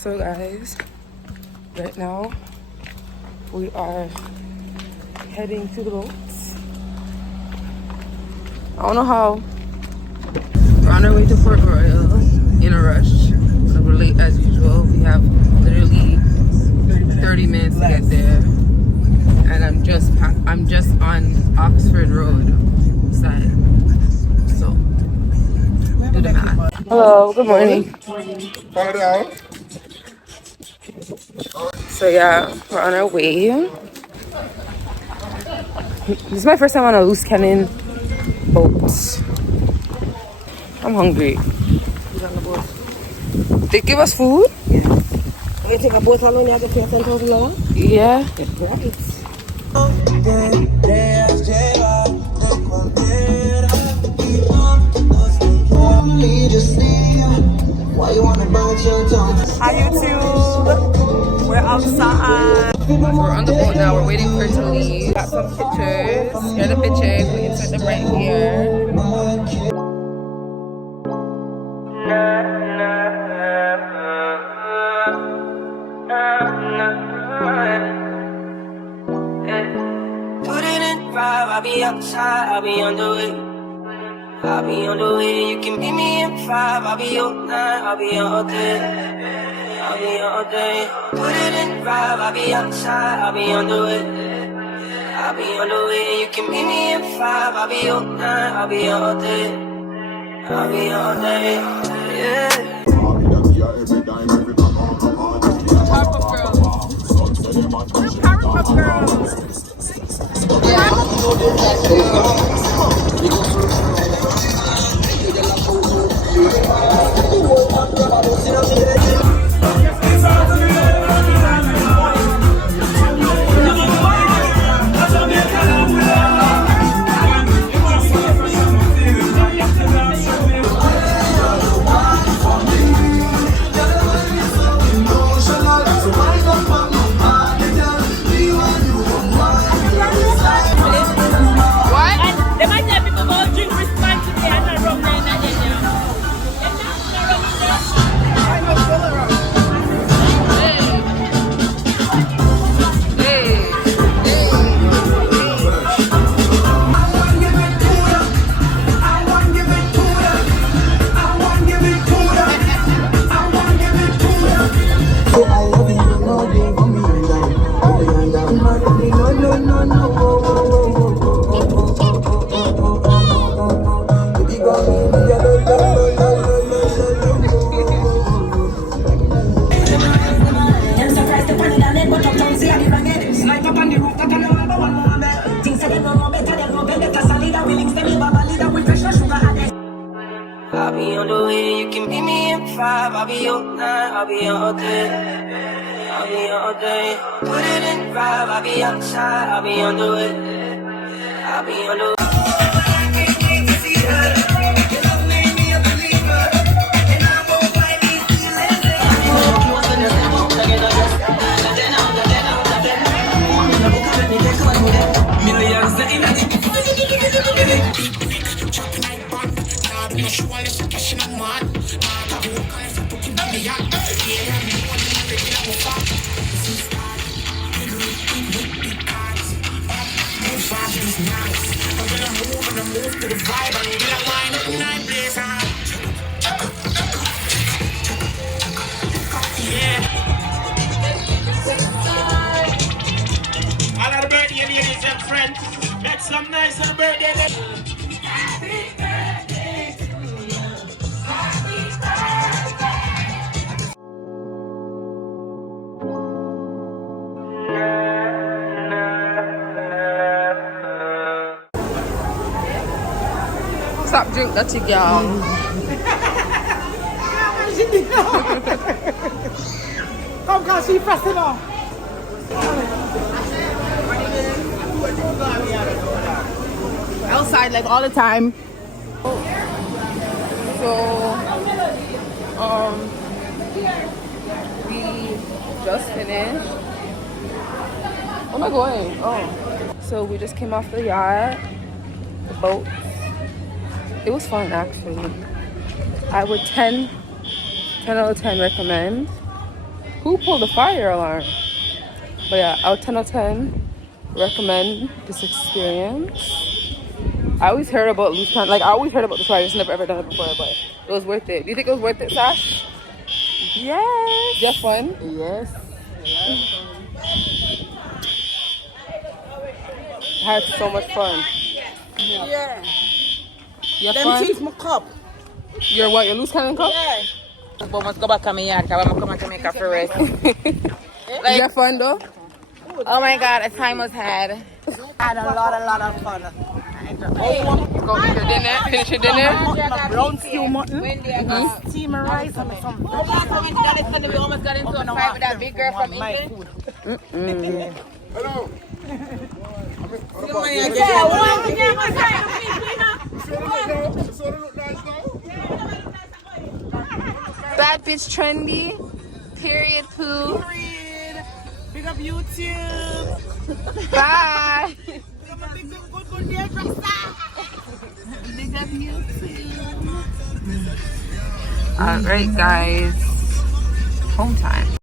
So guys, right now we are heading to the boats. I don't know how. We're on our way to Port Royal in a rush. We're late as usual. We have literally 30 minutes to get there, and I'm just on Oxford Road side. So do the math. Hello, good morning. So yeah, we're on our way. This is my first time on a loose cannon boat. I'm hungry. They give us food? Yeah. You take a boat alone, you have to pay $10,000? Yeah. Right. Hi YouTube. We're outside. We're on the boat now. We're waiting for it to leave. Got some pictures. Here are the pictures. We insert them right here. Put it in five, I'll be outside, I'll be on the way. I'll be on the way, you can meet me in five, I'll be all night, I'll be all day. I'll be all day. Put it in five, I'll be outside, I'll be on the way. I'll be on the way, you can meet me in five, I'll be all night, I'll be all day. I'll be all day, yeah. Powerpuff Girls. I'll be on the way, you can meet me in five, I'll be all night, I'll be all day. I'll be all day. Put it in five, I'll be outside, I'll be on the way. I'll be on the way. Some nice birthday. Happy birthday to you. Happy birthday. Stop drink that girl. Come, can she press it off? Outside like all the time. So we just finished. Where am I going? Oh, so we just came off the yacht, the boat. It was fun actually. I would 10 out of 10 recommend. Who pulled the fire alarm? But yeah, out 10 out of 10. Recommend this experience. I always heard about loose cannon. Like, I always heard about this ride. I just never ever done it before, but it was worth it. Do you think it was worth it, Sash? Yes. Did you have fun? Yes. I had so much fun. Yeah. You have Them fun? teeth my cup. You're what? Your loose cannon cup? Yeah. But must go back to my yard because I'm coming to Jamaica for rest. You have fun though? Oh my God, a time was had. Had a lot of fun. Go eat your dinner. Finish your dinner. Brown stew mutton. Steam rice and some. We almost got into a fight with that big girl from England. Bad bitch trendy. Period poo. Big up YouTube. Bye. Big up YouTube. Alright guys. Home time.